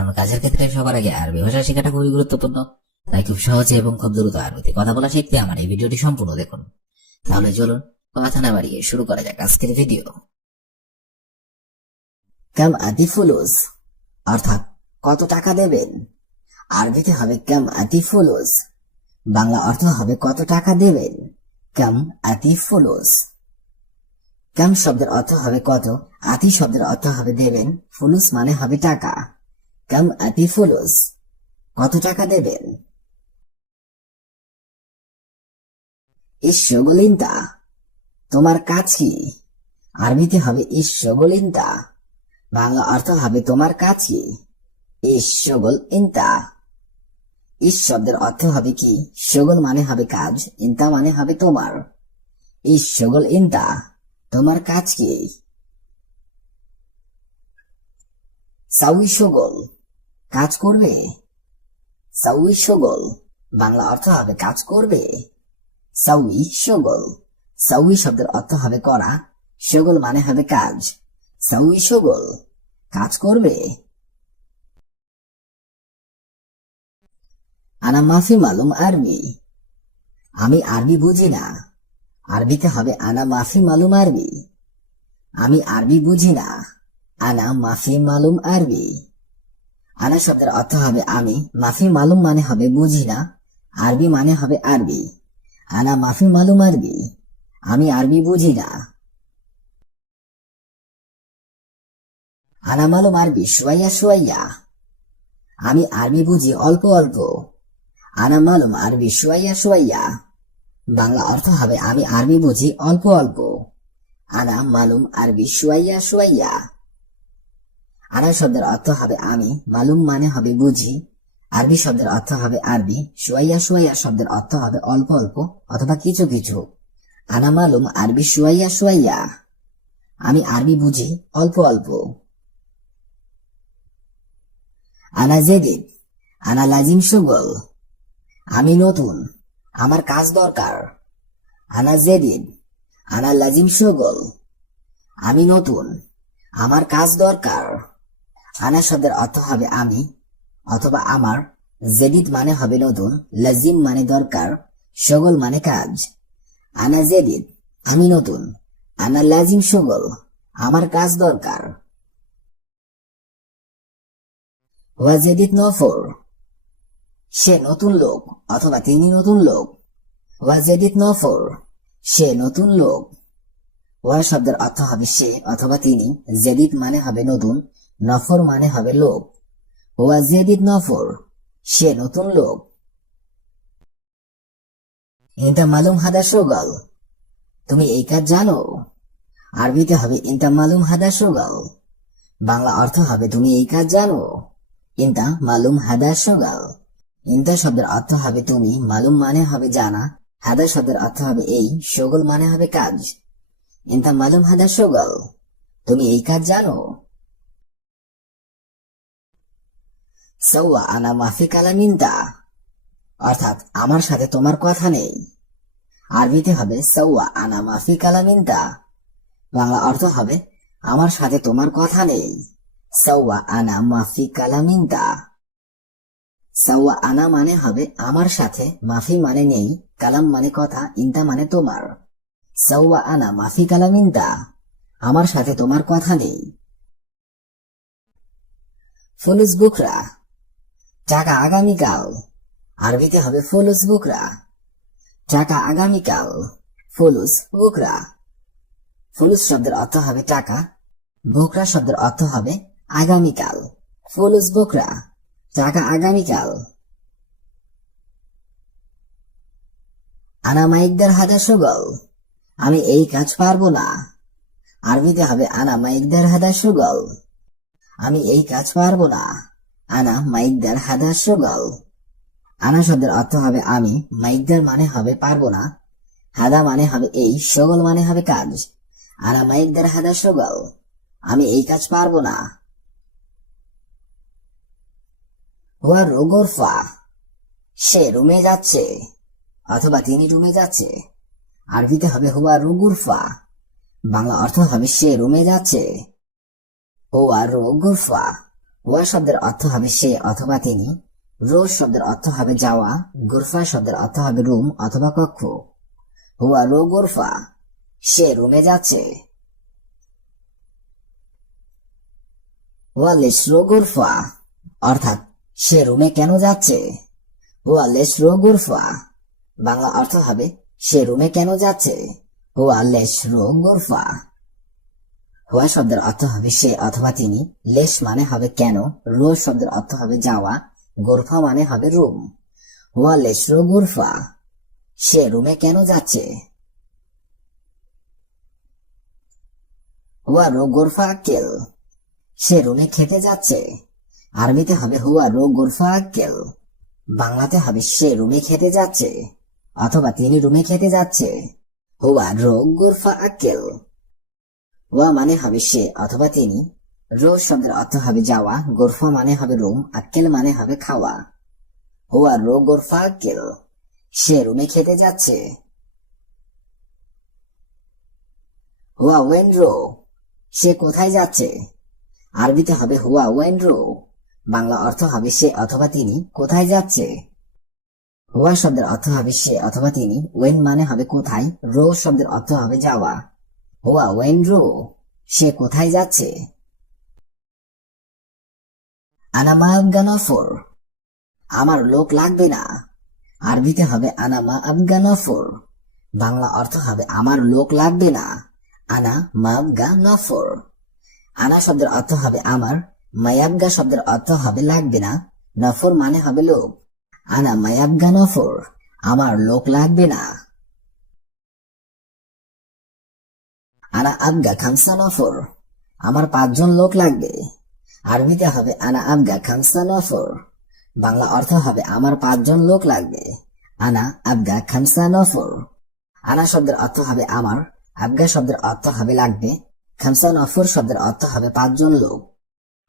কারণ কাজের ক্ষেত্রে সবার আগে আরবি ভাষা শেখাটা খুবই গুরুত্বপূর্ণ। তাই খুব সহজে এবং খুব দ্রুত আরবিতে কথা বলা শিখতে আমার এই ভিডিওটি সম্পূর্ণ দেখুন। তাহলে চলুন কথা না বাড়িয়ে শুরু করা যাক আজকের ভিডিও। কাম আতি ফুলুস অর্থাৎ কত টাকা দেবেন। আরবিতে হবে কাম আতি ফুলুস, বাংলা অর্থ হবে কত টাকা দেবেন। কাম আতি ফুলুস। কাম শব্দের অর্থ হবে কত, আতি শব্দের অর্থ হবে দেবেন, ফুলুস মানে হবে টাকা। কাম আতি ফুলুস, কত টাকা দেবেন। ইশগুলিনতা, তোমার কাজ কি। আরবিতে হবে ইশগুলিনতা, বাংলা অর্থ হবে তোমার কাজ কি। ইশগুল ইনতা। ইশ শব্দের অর্থ হবে কি, শগুল মানে হবে কাজ, ইনতা মানে হবে তোমার। ইশগুল ইনতা, তোমার কাজ কি। সাউই শগুল, কাজ করবে। সাউই শগুল, বাংলা অর্থ হবে কাজ করবে। সাউই শগুল, সাউই শব্দের অর্থ হবে করা, শগুল মানে হবে কাজ। সাউই শগুল, কাজ করবে। আনা মাফি মালুম আরবি, আমি আরবি বুঝি না। আরবিতে হবে আনা মাফি মালুম আরবি, আমি আরবি বুঝি না। আনা মাফি মালুম আরবি। আনা শব্দের অর্থ হবে আমি, মাফি মালুম মানে হবে বুঝি না, আরবি মানে হবে আরবি। আনা মাফি মালুম আরবি, আমি আরবি বুঝি না। আনা মালুম আরবি শুয়াইয়া শুয়াইয়া, আমি আরবি বুঝি অল্প অল্প। আনা মালুম আরবি শুয়াইয়া শুয়াইয়া, বাংলা অর্থ হবে আমি আরবি বুঝি অল্প অল্প। আনা মালুম আরবি শুয়াইয়া শুয়াইয়া। আনা শব্দের অর্থ হবে আমি, মালুম মানে হবে বুঝি, আরবি শব্দের অর্থ হবে আরবি, শুয়াইয়া শুয়াইয়া শব্দের অর্থ হবে অল্প অল্প অথবা কিছু কিছু। আনা মালুম আরবি শুয়াইয়া শুয়াইয়া, আমি আরবি বুঝি অল্প অল্প। আনা জেদিদ, আনা লাজিম শুগল, আমি নতুন, আমার কাজ দরকার। আনা জেদিদ, আনা লাজিম শুগল, আমি নতুন, আমার কাজ দরকার। আনা শব্দের অর্থ হবে আমি অথবা আমার, জেদিদ মানে হবে নতুন, লাজিম মানে দরকার, শুগল মানে কাজ। আনা জেদিদ, আমি নতুন, আনা লাজিম শুগল, আমার কাজ দরকার। ওয়া জেদিদ নফর, সে নতুন লোক অথবা তিনি নতুন লোক। ওয়া জেদিদ নফর, সে নতুন লোক। ওয়া শব্দের অর্থ হবে সে অথবা তিনি, জেদিদ মানে হবে নতুন, নফর মানে হবে লোক। ওয়া জেদিদ নফর, সে নতুন লোক। ইনতা মালুম হাদা শুগল, তুমি এই কাজ জানো। আরবিতে হবে ইনতা মালুম হাদা শুগল, বাংলা অর্থ হবে তুমি এই কাজ জানো। ইনতা মালুম হাদা শুগল। ইনতা শব্দের অর্থ হবে তুমি, মালুম মানে হবে জানা, হাদা শব্দের অর্থ হবে এই, শুগল মানে হবে কাজ। ইনতা মালুম হাদা শুগল, তুমি এই কাজ জানো। সাওয়া আনা মাফি কালামিনতা, অর্থাৎ আমার সাথে তোমার কথা নেই। আরবিতে হবে সাওয়া আনা মাফি কালামিনতা, বাংলা অর্থ হবে আমার সাথে তোমার কথা নেই। সাওয়া আনা মাফি কালামিনতা। সাওয়া আনা মানে হবে আমার সাথে, মাফি মানে নেই, কালাম মানে কথা, ইনতা মানে তোমার। সাওয়া আনা মাফি কালামিনতা, আমার সাথে তোমার কথা নেই। ফুলুস বুকরা, টাকা আগামীকাল। আরবিতে হবে ফুলুস বুকরা, টাকা আগামীকাল। ফুলুস বুকরা। ফুলুস শব্দের অর্থ হবে টাকা, বুকরা শব্দের অর্থ হবে আগামীকাল। ফুলুস বুকরা, টাকা আগামীকাল। আনা মাইকদার হাদা শুগল, আমি এই কাজ পারবো না। আরবিতে হবে আনা মাইকদার হাদা শুগল, আমি এই কাজ পারবো না। আনা মাইকদার হাদা শুগল। আনা শব্দের অর্থ হবে আমি, মাইকদার মানে হবে পারবো না, হাদা মানে হবে এই, শুগল মানে হবে কাজ। আনা মাইকদার হাদা শুগল, আমি এই কাজ পারবো না। হুয়া রোগরফা, সে রুমে যাচ্ছে অথবা তিনি রুমে যাচ্ছে। আরবিতে হবে হুয়া রুগুরফা, বাংলা অর্থ হবে সে রুমে যাচ্ছে। হুয়া রুগুরফা, ওয়া শব্দের অর্থ হবে সে অথবা তিনি, রোজ শব্দের অর্থ হবে যাওয়া, গুরফা শব্দের অর্থ হবে রুম অথবা কক্ষ। হুয়া রো গুরফা, সে রুমে যাচ্ছে। ওয়া লিস রো গুরফা, অর্থাৎ সে রুমে কেন যাচ্ছে। হুয়া লিস রো গুরফা, বাংলা অর্থ হবে সে রুমে কেন যাচ্ছে। হুয়া লিস রো গুরফা। হুয়া শব্দের অর্থ হবে সে অথবা তিনি, লেশ মানে হবে কেন, রোজ শব্দের অর্থ হবে যাওয়া, গোরফা মানে হবে রুম। হুয়া লেশ রো গুরফা, সে রুমে কেন যাচ্ছে। হুয়া রো গুরফা আক্কেল, সে রুমে খেতে যাচ্ছে। আরবিতে হবে হুয়া রো গুরফা আক্কেল, বাংলাতে হবে সে রুমে খেতে যাচ্ছে অথবা তিনি রুমে খেতে যাচ্ছে। হুয়া রো গুরফা আক্কেল। ওয়া মানে হবে সে অথবা তিনি, রো শব্দের অর্থ হবে যাওয়া, গোরফা মানে হবে রুম, আক্কেল মানে হবে খাওয়া। হুয়া রো গোরফা আক্কেল, সে রুমে খেতে যাচ্ছে। হুয়া ওয়েন রো, সে কোথায় যাচ্ছে। আরবিতে হবে হুয়া ওয়েন রো, বাংলা অর্থ হবে সে অথবা তিনি কোথায় যাচ্ছে। হুয়া শব্দের অর্থ হবে সে অথবা তিনি, ওয়েন মানে হবে কোথায়, রো শব্দের অর্থ হবে যাওয়া। হুয়া ওয়েন রো, সে কোথায় যাচ্ছে। আনামা আফগানফর, আমার লোক লাগবে না। আরবিতে হবে আনামা আফগানফর, বাংলা অর্থ হবে আমার লোক লাগবে না। আনা মাবগানফর, আনা শব্দের অর্থ হবে আমার, মায়াবগা শব্দের অর্থ হবে লাগবে না, নফর মানে হবে লোক। আনা মায়াবগানফর, আমার লোক লাগবে না। আনা আবগা খামসা নফর, আমার 5 জন লোক লাগবে। আরবিতে হবে আনা আবগা খামসা নফর, বাংলা অর্থ হবে আমার 5 জন লোক লাগবে। আনা আবগা খামসা নফর, আনা শব্দের অর্থ হবে আমার, আবগা শব্দের অর্থ হবে লাগবে, খামসা নফর শব্দের অর্থ হবে 5 জন লোক।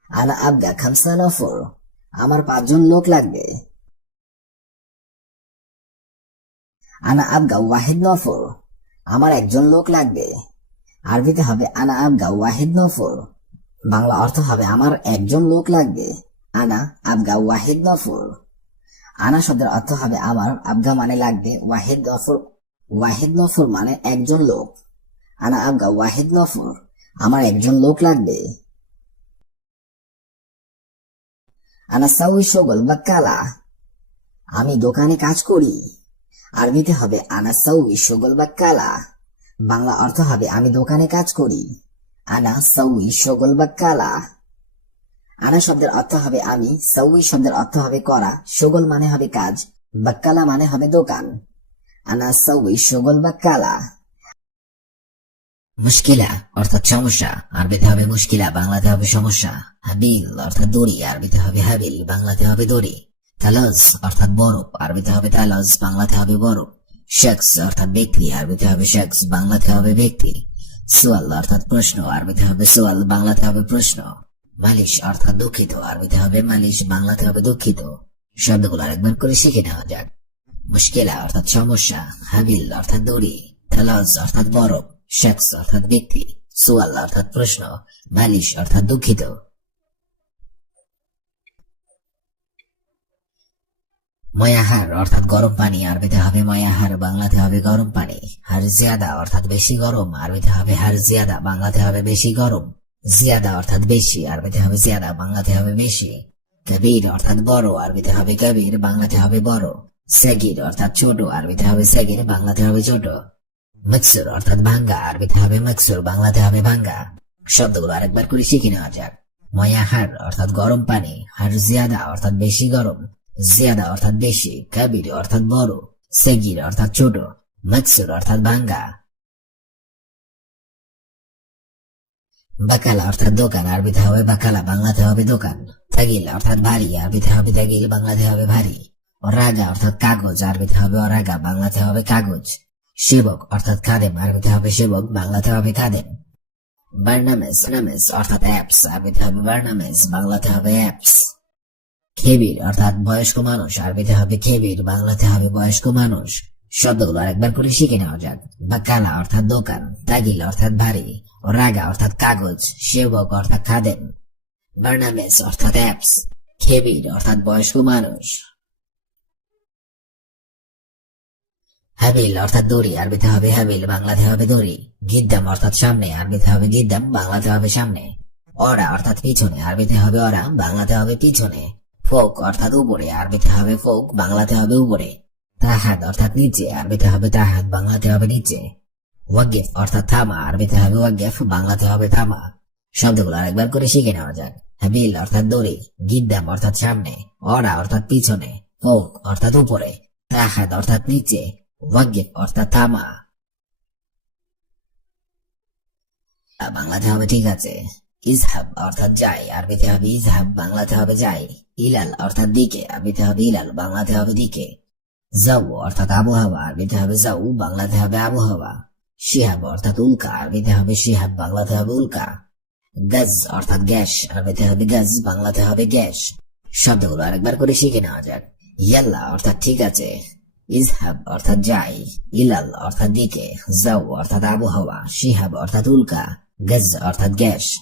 আনা আবগা খামসা নফর, আমার 5 জন লোক লাগবে। আনা আবগা ওয়াহিদ নফর, আমার 1 জন লোক লাগবে। আরবিতে হবে আনা আবগা ওয়াহিদ নফর, বাংলা অর্থ হবে আমার 1 জন লোক লাগবে। আনা আবগা ওয়াহিদ নফর, আনা শব্দের অর্থ হবে আমার, আবগা মানে লাগবে, ওয়াহিদ নফর মানে 1 জন লোক। আনা আবগা ওয়াহিদ নফর, আমার 1 জন লোক লাগবে। আনা সাউই শগল বাক্কালা, আমি দোকানে কাজ করি। আরবিতে হবে আনা সাউই শগল বাক্কালা, বাংলা অর্থ হবে আমি দোকানে কাজ করি। আনা সাউই শগল বাক্কালা, আনা শব্দের অর্থ হবে আমি, সাউই শব্দের অর্থ হবে করা, শগল মানে হবে কাজ, বাক্কালা মানে হবে দোকান। আনা সাউই শগল বাক্কালা। মুশকিলা অর্থাৎ সমস্যা, আরবিতে হবে মুশকিলা, বাংলাতে হবে সমস্যা। হাবিল অর্থাৎ দড়ি, আরবিতে হবে হাবিল, বাংলাতে হবে দড়ি। তালাজ অর্থাৎ বরফ, আরবিতে হবে তালাজ, বাংলাতে হবে বরফ। শখস অর্থাৎ ব্যক্তি, আরবিতে হবে শখস, বাংলাতে হবে ব্যক্তি। সোয়াল অর্থাৎ প্রশ্ন, আরবিতে হবে সোয়াল, বাংলাতে হবে প্রশ্ন। মালিশ অর্থাৎ দুঃখিত, আরবিতে হবে মালিশ, বাংলাতে হবে দুঃখিত। শব্দগুলো আরেকবার করে শিখে নেওয়া যাক। মুশকিলা অর্থাৎ সমস্যা, হাবিল অর্থাৎ দড়ি, তালাজ অর্থাৎ বরফ, শখস অর্থাৎ ব্যক্তি, সোয়াল অর্থাৎ প্রশ্ন, মালিশ অর্থাৎ দুঃখিত। ময়াহার অর্থাৎ গরম পানি, আরবিতে হবে ময়াহার, বাংলাতে হবে গরম পানি। হার জিয়াদা অর্থাৎ বেশি গরম, আরবিতে হবে হার জিয়াদা, বাংলাতে হবে বেশি গরম। জিয়াদা অর্থাৎ বেশি, আরবিতে হবে জিয়াদা, বাংলাতে হবে বেশি। কবির অর্থাৎ বড়, আরবিতে হবে কবির, বাংলাতে হবে বড়। সগির অর্থাৎ ছোট, আরবিতে হবে সগির, বাংলাতে হবে ছোট। মকসুর অর্থাৎ ভাঙ্গা, আরবিতে হবে মকসুর, বাংলাতে হবে ভাঙ্গা। শব্দগুলো আরেকবার করে শিখে নেওয়া যাক। ময়াহার অর্থাৎ গরম পানি, হার জিয়াদা অর্থাৎ বেশি গরম, জিয়াদা অর্থাৎ বেশি, কবির অর্থাৎ বড়, সগির অর্থাৎ ছোট, মকসুর অর্থাৎ ভাঙ্গা। বাকালা অর্থাৎ দোকান, আরবিতে হবে বাকালা, বাংলাতে হবে দোকান। তাগিল অর্থাৎ ভারী, আরবিতে হবে তাগিল, বাংলাতে হবে ভারী। অরাগা অর্থাৎ কাগজ, আরবিতে হবে অরাগা, বাংলাতে হবে কাগজ। সেবক অর্থাৎ খাদেম, আরবিতে হবে সেবক, বাংলাতে হবে খাদেম। বার্নামেজ অর্থাৎ অ্যাপস, আরবিতে হবে বার্নামেজ, বাংলাতে হবে অ্যাপস। খেবির অর্থাৎ বয়স্ক মানুষ, আরবিতে হবে খেবির, বাংলাতে হবে বয়স্ক মানুষ। শব্দগুলো আরেকবার করে শিখে নেওয়া যাক। বাকালা অর্থাৎ দোকান, তাগিল অর্থাৎ ভারী, রাগা অর্থাৎ কাগজ, সেবক অর্থাৎ খাদেম। বার্নামেস অর্থাৎ অ্যাপস, কেবির অর্থাৎ বয়স্ক মানুষ। হাবিল অর্থাৎ দড়ি, আরবিতে হবে হাবিল, বাংলাতে হবে দড়ি। গিদ্দাম অর্থাৎ সামনে, আরবিতে হবে গিদ্দাম, বাংলাতে হবে সামনে। অরা অর্থাৎ পিছনে, আরবিতে হবে অরা, বাংলাতে হবে পিছনে। ফোক অর্থাৎ উপরে, আরবিতে হবে ফোক, বাংলাতে হবে উপরে। তাহাদ অর্থাৎ নিচে, আরবিতে হবে তাহাদ, বাংলাতে হবে নিচে। ওয়াগিফ অর্থাৎ থামা, আরবিতে হবে ওয়াগিফ, বাংলাতে হবে থামা। শব্দগুলো আরেকবার করে শিখে নেওয়া যাক। হাবিল অর্থাৎ দড়ি, গিদ্দাম অর্থাৎ সামনে, অরা অর্থাৎ পিছনে, ফোক অর্থাৎ উপরে, তাহাদ অর্থাৎ নিচে, ওয়াগিফ অর্থাৎ থামা। বাংলাতে হবে ঠিক আছে। ইজহাব অর্থাৎ যাই, আরবিতে হবে ইজহাব, বাংলাতে হবে যাই। ইলাল অর্থাৎ দিকে, আরবিতে হবে ইলাল, বাংলাতে হবে দিকে। যাও অর্থাৎ আবহাওয়া, আরবিতে হবে যাও, বাংলাতে হবে আবহাওয়া। শিহাব অর্থাৎ উল্কা, আরবিতে হবে শিহাব, বাংলাতে হবে উল্কা। গাজ অর্থাৎ গ্যাস, আরবিতে হবে গাজ, বাংলাতে হবে গ্যাস। শব্দগুলো আরেকবার করে শিখে নেওয়া যাক। ইয়াল্লা অর্থাৎ ঠিক আছে। ইজহাব অর্থাৎ যাই, ইলাল অর্থাৎ দিকে, যাও অর্থাৎ আবহাওয়া, শিহাব অর্থাৎ উল্কা, গাজ অর্থাৎ গ্যাস।